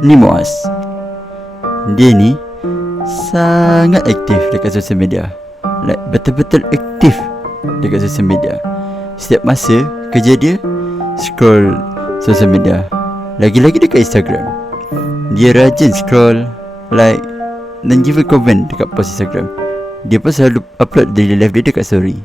Ni Muaz. Dia ni sangat aktif dekat sosial media. Like betul-betul aktif dekat sosial media. Setiap masa kerja dia scroll sosial media. Lagi-lagi dekat Instagram. Dia rajin scroll, like dan give a comment dekat post Instagram. Dia pun selalu upload daily life dia dekat story.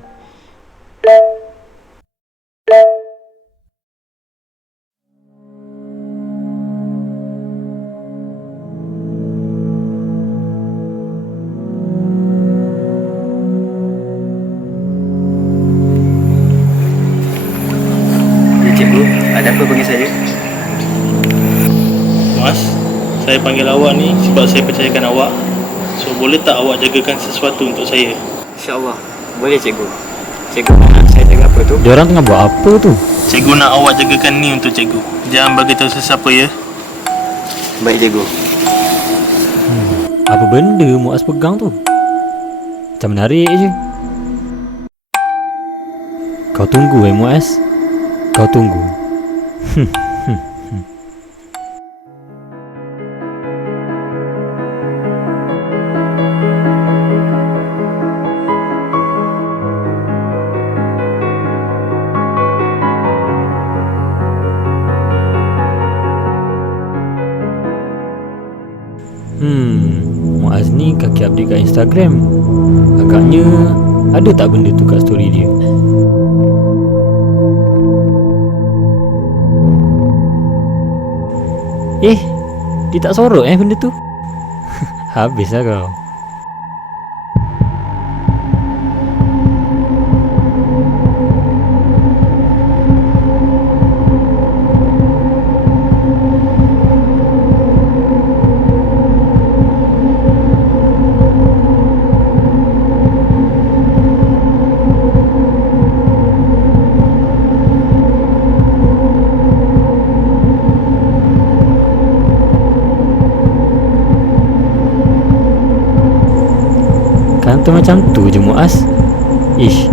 Cikgu, ada apa panggil saya? Mas, saya panggil awak ni sebab saya percayakan awak. So, boleh tak awak jagakan sesuatu untuk saya? InsyaAllah, boleh cikgu. Cikgu nak saya jaga apa tu? Diorang tengah buat apa tu? Cikgu nak awak jagakan ni untuk cikgu. Jangan bagi tahu sesiapa ya. Baik cikgu. Apa benda Muaz pegang tu? Macam menarik je. Kau tunggu Muaz. Kau tunggu. Muaz ni kaki update kat Instagram. Agaknya ada tak benda tu kat story dia? Dia tak sorok benda tu. Habislah kau. Kantong macam tu je Muaz. Ish.